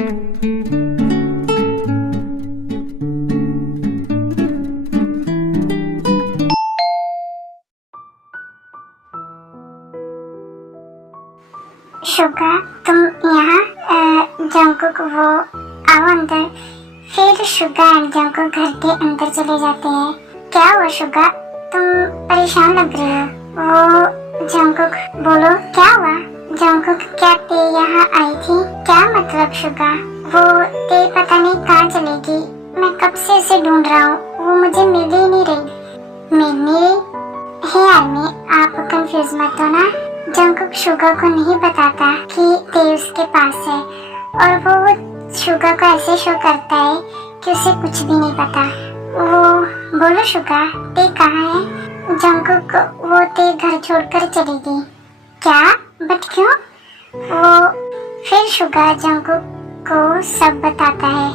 Suga, तुम यहाँ? Jungkook वो आओ अंदर। फिर शुगा एंड जंकुक घर के अंदर चले जाते हैं। क्या हुआ शुगा, तुम परेशान लग रही हो? वो जंकुक, बोलो क्या हुआ? जंकुक, क्या ते यहाँ आई थी? क्या मतलब शुगा? वो ते पता नहीं कहाँ चलेगी। मैं कब से उसे ढूंढ रहा हूँ, वो मुझे मिल ही नहीं रही। मिल नहीं रही? हे आर्मी, आप कंफ्यूज मत हो ना। जंकुक शुगा को नहीं बताता कि ते उसके पास है, और वो शुगा को ऐसे शो करता है कि उसे कुछ भी नहीं पता। वो, बोलो शुगा, ते कहाँ है? जंकुक, वो ते घर छोड़कर चली गई। क्या? बट क्यों? वो फिर शुगा जंकुक को सब बताता है।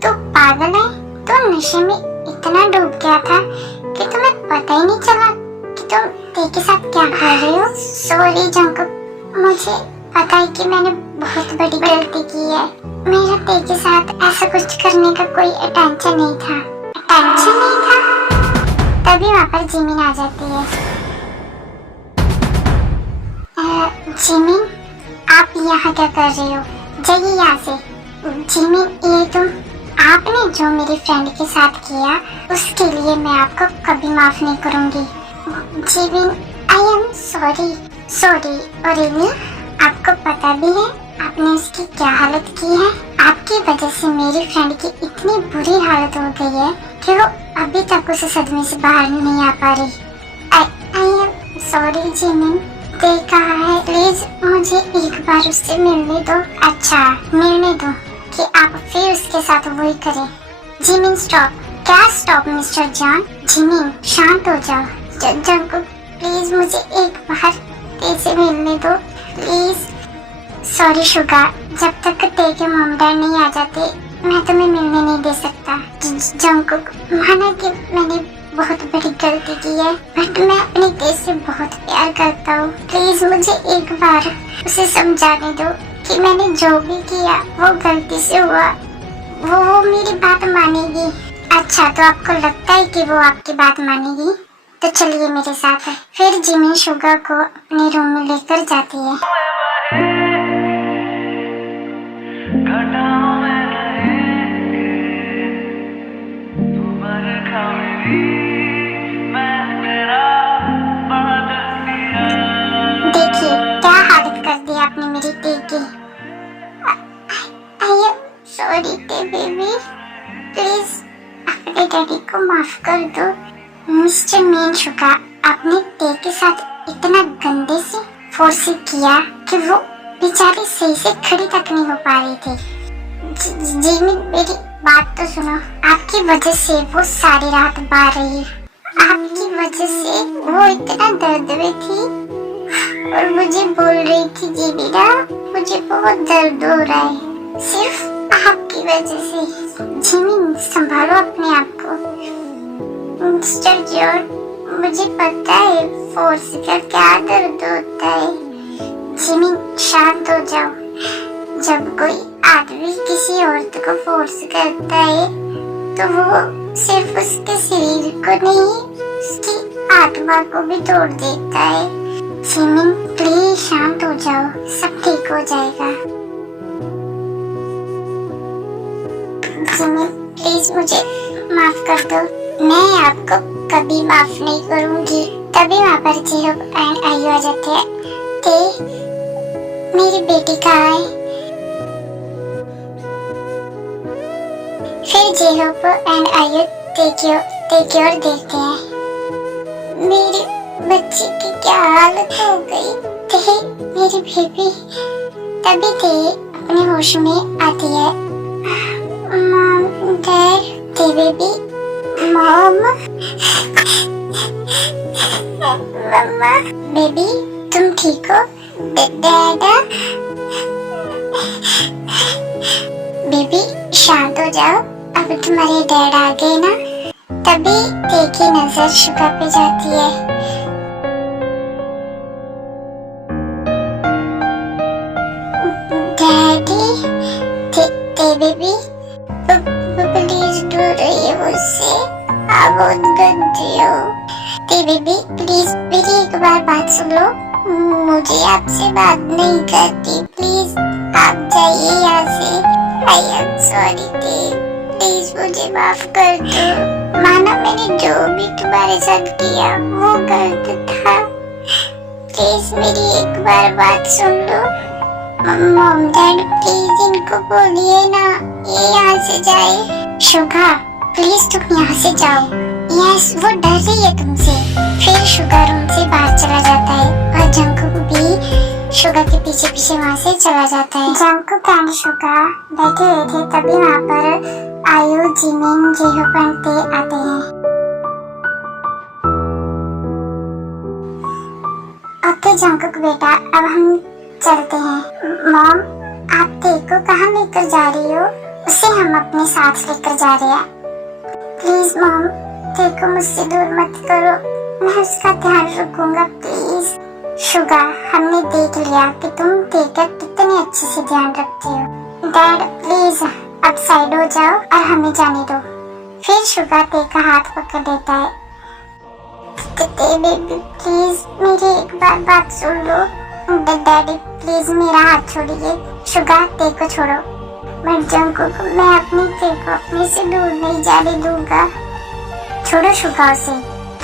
तू पागल है? तू नशे में इतना डूब गया था कि तुम्हें पता ही नहीं चला कि तुम ते के साथ क्या कर रहे हो। सॉरी जंकुक, मुझे पता है कि मैंने बहुत बड़ी गलती की है। मेरा ते के साथ ऐसा कुछ करने का कोई इंटेंशन नहीं था। इंटेंशन नहीं था? तभी वहाँ पर जिमिन आ जाती है। जिमिन, आप यहाँ क्या कर रहे हो? जाइए यहाँ से। जिमिन, ये तुम, आपने जो मेरी फ्रेंड के साथ किया उसके लिए मैं आपको कभी माफ नहीं करूँगी। Jimin, I am sorry. Sorry really? आपको पता भी है आपने उसकी क्या हालत की है? आपकी वजह से मेरी फ्रेंड की इतनी बुरी हालत हो गई है कि वो अभी तक उस सदमे से बाहर नहीं आ पा रही। I am sorry Jimin. ते कहा है, प्लीज मुझे एक बार उससे मिलने दो। अच्छा, मिलने दो कि आप फिर उसके साथ वही करें। Jimin stop. क्या स्टॉप मिस्टर जॉन? जिमिन शांत हो जाओ। जंकुक प्लीज मुझे एक बार ते से मिलने दो प्लीज। सॉरी शुगा, जब तक ते के मॉम डैड नहीं आ जाते मैं तुम्हें मिलने नहीं दे सकता। जंकुक, माना कि मैंने बहुत बड़ी गलती की है, बट मैं अपने ते से बहुत प्यार करता हूँ। प्लीज मुझे एक बार उसे समझाने दो कि मैंने जो भी किया वो गलती से हुआ। वो मेरी बात मानेगी। अच्छा, तो आपको लगता है कि वो आपकी बात मानेगी? तो चलिए मेरे साथ। फिर जिमिन शुगा को अपने रूम में लेकर जाती है। देखिए क्या हालत कर दी आपने मेरी ते की। आई एम सॉरी ते बेबी, प्लीज अपने डैडी को माफ कर दो। मिस्टर मीन शुगा, आपने ते के साथ इतना गंदे से फोर्स किया कि वो बेचारी सही से खड़ी तक नहीं हो पा रही थी। जिमिन मेरी बात तो सुनो। आपकी वजह से वो सारी रात बाहर रही। आपकी वजह से वो इतना दर्द में थी और मुझे बोल रही थी, जिमिना मुझे बहुत दर्द हो रहा है सिर्फ आपकी वजह से। जिमिन संभालो अपने आप को। मिस्टर जॉन, मुझे पता है फोर्स का क्या दर्द होता है। जिमिन शांत हो जाओ। जब कोई आदमी किसी औरत को फोर्स करता है तो वो सिर्फ उसके शरीर को नहीं, उसकी आत्मा को भी तोड़ देता है। जिमिन प्लीज शांत हो जाओ, सब ठीक हो जाएगा। जिमिन प्लीज मुझे माफ कर दो। मैं आपको कभी माफ नहीं करूंगी। तभी वहाँ पर जेहोप एंड आयु आ जाते हैं। ते, मेरी बेटी कहाँ है? फिर जेहोप एंड आयु ते की ओर देखते हैं। मेरी बच्ची की क्या हालत हो गई? ते, मेरी बेबी। तभी ते अपने होश में आती है। Mom, dad. ते बेबी, मॉम, मम्मा, बेबी तुम ठीक हो? डैडा, बेबी शांत हो जाओ, अब तुम्हारे डैड आ गए ना। तभी ते की नजर शुगा पे जाती है। डैडी, बेबी प्लीज दूर रहिए मुझसे, आप बहुत गंदे हो। ते बेबी प्लीज मेरी एक बार बात सुन लो, मुझे आपसे बात नहीं करती, प्लीज आप जाइए यहाँ से। आई एम सॉरी ते, प्लीज मुझे माफ कर दो। मानो मैंने जो भी तुम्हारे साथ किया वो गलत था, प्लीज मेरी एक बार बात सुन लो। मॉम डैड प्लीज इनको बोलिए ना ये यहाँ से जाए। शुगा प्लीज तुम यहाँ से जाओ। यस वो डर रही है तुमसे। फिर शुगा रूम से बाहर चला जाता है और जंकुक भी शुगा के पीछे पीछे वहाँ से चला जाता है। जंकुक एंड शुगा बैठे हुए थे, तभी वहाँ पर आयु, जिमिन, जेहोन, ते आते हैं। ओके जंकुक बेटा, अब हम चलते हैं। मॉम आप ते को कहाँ लेकर जा रही हो? उसे हम अपने साथ लेकर जा रहे हैं। प्लीज मॉम ते को मुझसे दूर मत करो, मैं उसका ध्यान रखूंगा प्लीज। शुगा हमने देख लिया कि तुम ते का कितने अच्छे से ध्यान रखते हो। डैड प्लीज अब साइड हो जाओ और हमें जाने दो। फिर शुगा ते का हाथ पकड़ देता है। ते बेबी प्लीज मेरी एक बार बात सुन लो। डैडी प्लीज मेरा हाथ छोड़िए। शुगा ते को छोड़ो। मैं जंकुक मैं अपनी ते को अपने से दूर नहीं जाने दूंगा। छोड़ो शुगा उसे,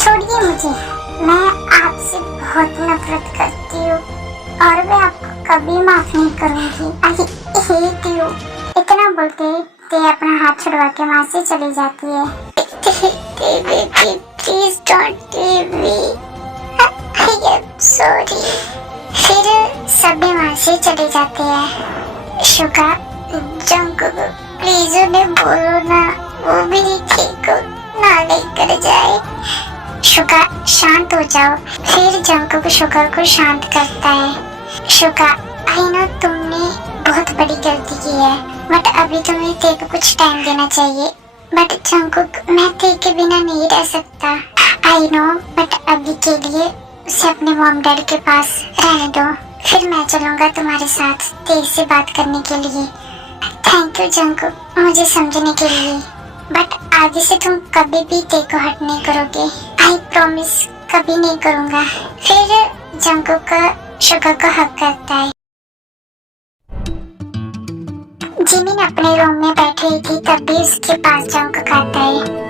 छोड़िए मुझे, मैं आपसे बहुत नफरत करती हूँ और मैं आपको कभी माफ नहीं करूँगी। I hate you. इतना बोलते ते अपना हाथ छुड़वा के वहाँ से चली जाती है। Please don't leave me, I am sorry. फिर सभी वहाँ से चले जाते हैं। शुगा जंकुक प्लीज उन्हें बोलो ना वो भी ठीक हो ना लेकर जाए। शुगा शांत हो जाओ। फिर जंकुक शुगा को शांत करता है। शुगा आई नो तुमने बहुत बड़ी गलती की है, बट अभी तुम्हें ते को कुछ टाइम देना चाहिए। बट जंकुक मैं ते के बिना नहीं रह सकता। आई नो बट अभी के लिए उसे अपने मॉम डैड के पास रहने दो, फिर मैं चलूंगा तुम्हारे साथ ते से बात करने के लिए। थैंक यू जंकुक मुझे समझने के लिए, बट आगे से तुम कभी भी ते को हर्ट नहीं करोगे। आई प्रॉमिस कभी नहीं करूंगा। फिर जंकुक शुगा को हक करता है। जिमिन अपने रूम में बैठी थी, तभी उसके पास जंकुक आता है।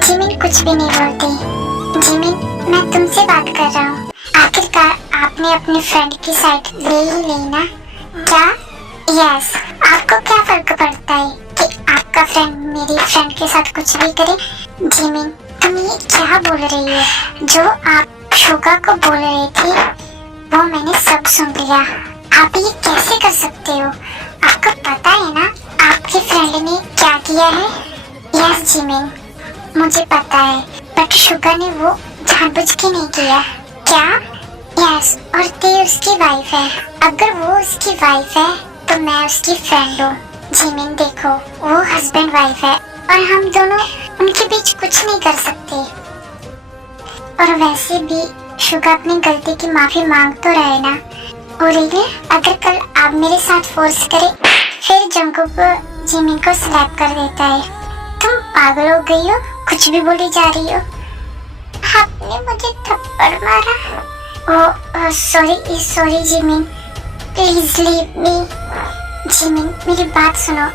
जिमिन कुछ भी नहीं बोलती। जिमिन मैं तुमसे बात कर रहा हूँ, आखिरकार आपने अपने फ्रेंड की साइड ले ही ली ना? क्या? यस, आपको क्या फर्क पड़ता है कि आपका फ्रेंड मेरी फ्रेंड के साथ कुछ भी करे? जिमिन तुम ये क्या बोल रही है? जो आप शुगा को बोल रही थी वो मैंने सब सुन लिया। आप ये कैसे कर सकते हो? आपको पता है ना आपके फ्रेंड ने क्या किया है? यस जिमिन मुझे पता है, बट शुगा ने वो जानबूझ के नहीं किया। क्या? यस, और ते उसकी वाइफ है। अगर वो उसकी वाइफ है तो मैं उसकी फ्रेंड हूँ। जिमिन देखो वो हस्बैंड वाइफ है और हम दोनों उनके बीच कुछ नहीं कर सकते। और वैसे भी शुगा अपनी गलती की माफी मांग तो रहे ना। और अगर कल आप मेरे साथ फोर्स करे, फिर जंकुक जिमिन को स्लैप कर देता है। तुम पागल हो गई हो, कुछ भी बोली जा रही हो। आपने मुझे थप्पड़ मारा। Oh sorry Jimin, please leave me. Jimin मेरी बात सुनो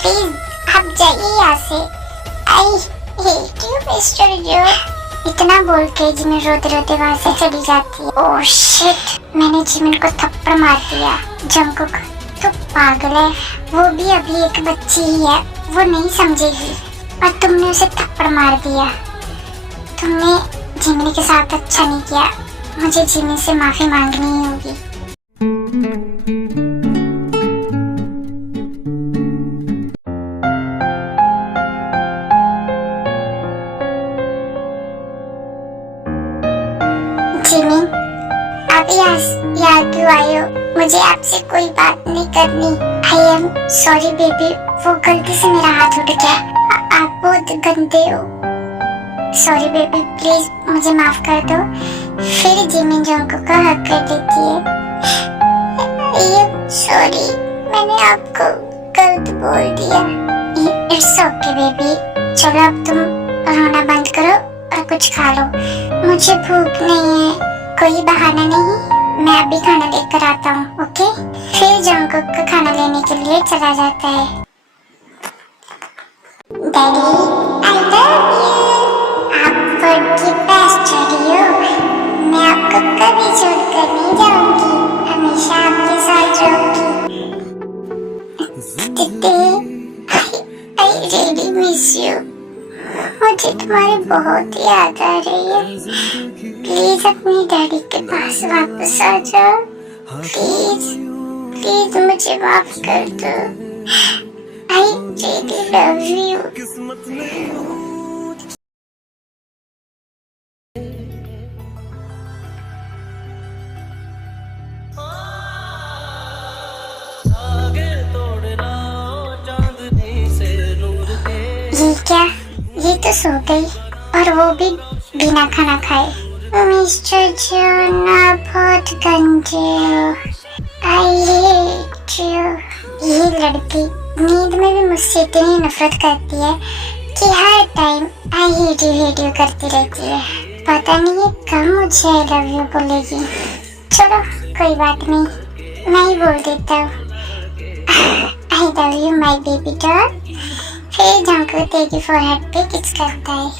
प्लीज, आप जाइए यहाँ से। आई हेट यू मिस्टर जो। इतना बोल के जिमिन रोते रोते वहाँ से चली जाती है। ओह शिट, मैंने जिमिन को थप्पड़ मार दिया। जंकुक तो पागल है, वो भी अभी एक बच्ची ही है, वो नहीं समझेगी और तुमने उसे थप्पड़ मार दिया। तुमने जिमिन के साथ अच्छा नहीं किया, मुझे जिमिन से माफी मांगनी होगी। जिमिन आप यहाँ क्यों आए हो? मुझे आपसे कोई बात नहीं करनी। आई एम सॉरी बेबी, वो गलती से मेरा हाथ उठ गया। आप बहुत गंदे हो। सॉरी बेबी प्लीज मुझे माफ कर दो। फिर जिमिन जंकुक को हक कर देती है। आई एम सॉरी, मैंने आपको गलत बोल दिया। इट्स ओके बेबी, चलो अब तुम रोना बंद करो और कुछ खा लो। मुझे भूख नहीं है, कोई बहाना नहीं, मैं अभी खाना लेकर आता हूँ। ओके? फिर जंगकुक का खाना लेने के लिए चला जाता है। Daddy, I love you. आप फूड की बेस्ट डैडी हो। मैं आपको कभी छोड़कर नहीं जाऊंगी, हमेशा आपके साथ रहूंगी। दीदी, आई रियली मिस यू। मुझे तुम्हारी बहुत याद आ रही है। प्लीज अपनी डैडी के पास वापस आ जाओ। प्लीज प्लीज मुझे माफ कर दो। I really love you. ये क्या? ये तो सो गई, और वो भी बिना खाना खाए। मिस्टर जॉन, आप बहुत गंदे हो। I hate you. ये लड़की नींद में भी मुझसे इतनी नफरत करती है कि हर टाइम आई हेट यू करती रहती है। पता नहीं ये कब मुझे आई लव यू बोलेगी। चलो कोई बात नहीं, मैं ही बोल देता हूँ। I love you my baby doll. फिर जंगकुक तेरी फोरहेड पे किस करता है।